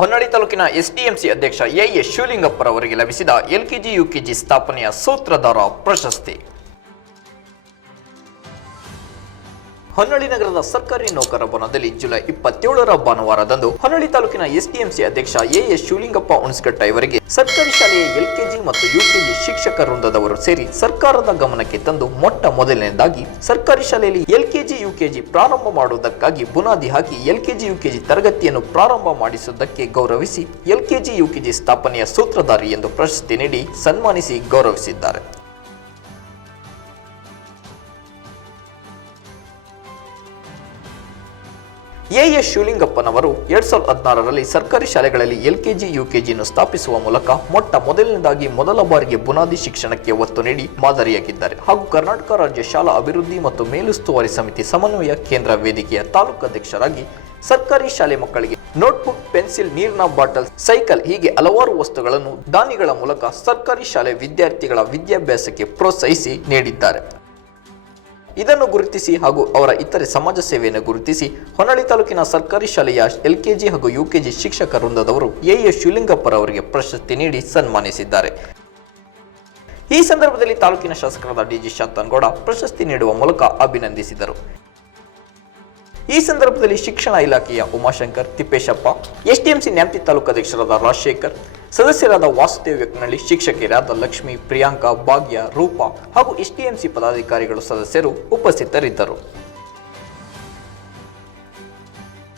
ಹೊನ್ನಾಳಿ ತಾಲೂಕಿನ ಎಸ್ಡಿಎಂಸಿ ಅಧ್ಯಕ್ಷ ಎ ಶಿವಲಿಂಗಪ್ಪರವರಿಗೆ ಲಭಿಸಿದ ಎಲ್ಕೆಜಿ ಯುಕೆಜಿ ಸ್ಥಾಪನೆಯ ಸೂತ್ರಧಾರ ಪ್ರಶಸ್ತಿ. ಹೊನ್ನಳ್ಳಿ ನಗರದ ಸರ್ಕಾರಿ ನೌಕರ ಭವನದಲ್ಲಿ ಜುಲೈ ಇಪ್ಪತ್ತೇಳರ ಭಾನುವಾರದಂದು ಹೊನ್ನಳ್ಳಿ ತಾಲೂಕಿನ ಎಸ್ಡಿಎಂಸಿ ಅಧ್ಯಕ್ಷ ಎಎಸ್ ಎಸ್ ಶಿವಲಿಂಗಪ್ಪ ಉಣಸ್ಕಟ್ಟ ಇವರಿಗೆ ಸರ್ಕಾರಿ ಶಾಲೆಯ ಎಲ್ಕೆಜಿ ಮತ್ತು ಯುಕೆಜಿ ಶಿಕ್ಷಕ ವೃಂದದವರು ಸೇರಿ ಸರ್ಕಾರದ ಗಮನಕ್ಕೆ ತಂದು ಮೊಟ್ಟ ಮೊದಲನೇದಾಗಿ ಸರ್ಕಾರಿ ಶಾಲೆಯಲ್ಲಿ ಎಲ್ಕೆಜಿ, ಯುಕೆಜಿ ಪ್ರಾರಂಭ ಮಾಡುವುದಕ್ಕಾಗಿ ಬುನಾದಿ ಹಾಕಿ ಎಲ್ಕೆಜಿ, ಯುಕೆಜಿ ತರಗತಿಯನ್ನು ಪ್ರಾರಂಭ ಮಾಡಿಸುವುದಕ್ಕೆ ಗೌರವಿಸಿ ಎಲ್ಕೆಜಿ, ಯುಕೆಜಿ ಸ್ಥಾಪನೆಯ ಸೂತ್ರಧಾರಿ ಎಂದು ಪ್ರಶಸ್ತಿ ನೀಡಿ ಸನ್ಮಾನಿಸಿ ಗೌರವಿಸಿದ್ದಾರೆ. ಎ ಎಸ್ ಶಿವಲಿಂಗಪ್ಪನವರು ಎರಡ್ ಸಾವಿರದ ಹದಿನಾರರಲ್ಲಿ ಸರ್ಕಾರಿ ಶಾಲೆಗಳಲ್ಲಿ ಎಲ್ಕೆಜಿ ಯುಕೆಜಿಯನ್ನು ಸ್ಥಾಪಿಸುವ ಮೂಲಕ ಮೊಟ್ಟ ಮೊದಲನೇದಾಗಿ ಮೊದಲ ಬಾರಿಗೆ ಬುನಾದಿ ಶಿಕ್ಷಣಕ್ಕೆ ಒತ್ತು ನೀಡಿ ಮಾದರಿಯಾಗಿದ್ದಾರೆ. ಹಾಗೂ ಕರ್ನಾಟಕ ರಾಜ್ಯ ಶಾಲಾ ಅಭಿವೃದ್ಧಿ ಮತ್ತು ಮೇಲುಸ್ತುವಾರಿ ಸಮಿತಿ ಸಮನ್ವಯ ಕೇಂದ್ರ ವೇದಿಕೆಯ ತಾಲೂಕು ಅಧ್ಯಕ್ಷರಾಗಿ ಸರ್ಕಾರಿ ಶಾಲೆ ಮಕ್ಕಳಿಗೆ ನೋಟ್ಬುಕ್, ಪೆನ್ಸಿಲ್, ನೀರಿನ ಬಾಟಲ್, ಸೈಕಲ್ ಹೀಗೆ ಹಲವಾರು ವಸ್ತುಗಳನ್ನು ದಾನಿಗಳ ಮೂಲಕ ಸರ್ಕಾರಿ ಶಾಲೆ ವಿದ್ಯಾರ್ಥಿಗಳ ವಿದ್ಯಾಭ್ಯಾಸಕ್ಕೆ ಪ್ರೋತ್ಸಾಹಿಸಿ ನೀಡಿದ್ದಾರೆ. ಇದನ್ನು ಗುರುತಿಸಿ ಹಾಗೂ ಅವರ ಇತರೆ ಸಮಾಜ ಸೇವೆಯನ್ನು ಗುರುತಿಸಿ ಹೊನ್ನಾಳಿ ತಾಲೂಕಿನ ಸರ್ಕಾರಿ ಶಾಲೆಯ ಎಲ್ಕೆಜಿ ಹಾಗೂ ಯುಕೆಜಿ ಶಿಕ್ಷಕ ವೃಂದದವರು ಎ ಎಸ್ ಶಿವಲಿಂಗಪ್ಪರವರಿಗೆ ಪ್ರಶಸ್ತಿ ನೀಡಿ ಸನ್ಮಾನಿಸಿದ್ದಾರೆ. ಈ ಸಂದರ್ಭದಲ್ಲಿ ತಾಲೂಕಿನ ಶಾಸಕರಾದ ಡಿಜಿ ಶಾಂತನಗೌಡ ಪ್ರಶಸ್ತಿ ನೀಡುವ ಮೂಲಕ ಅಭಿನಂದಿಸಿದರು. ಈ ಸಂದರ್ಭದಲ್ಲಿ ಶಿಕ್ಷಣ ಇಲಾಖೆಯ ಉಮಾಶಂಕರ್ ತಿಪ್ಪೇಶಪ್ಪ, ಎಸ್ಡಿಎಂಸಿ ನ್ಯಾಮತಿ ತಾಲೂಕು ಅಧ್ಯಕ್ಷರಾದ ರಾಜಶೇಖರ್, ಸದಸ್ಯರಾದ ವಾಸುದೇವ್ ವ್ಯಕ್ನಳ್ಳಿ ಶಿಕ್ಷಕಿಯರಾದ ಲಕ್ಷ್ಮಿ, ಪ್ರಿಯಾಂಕಾ ಭಾಗ್ಯ, ರೂಪಾ ಹಾಗೂ ಎಸ್ಡಿಎಂಸಿ ಪದಾಧಿಕಾರಿಗಳು ಸದಸ್ಯರು ಉಪಸ್ಥಿತರಿದ್ದರು.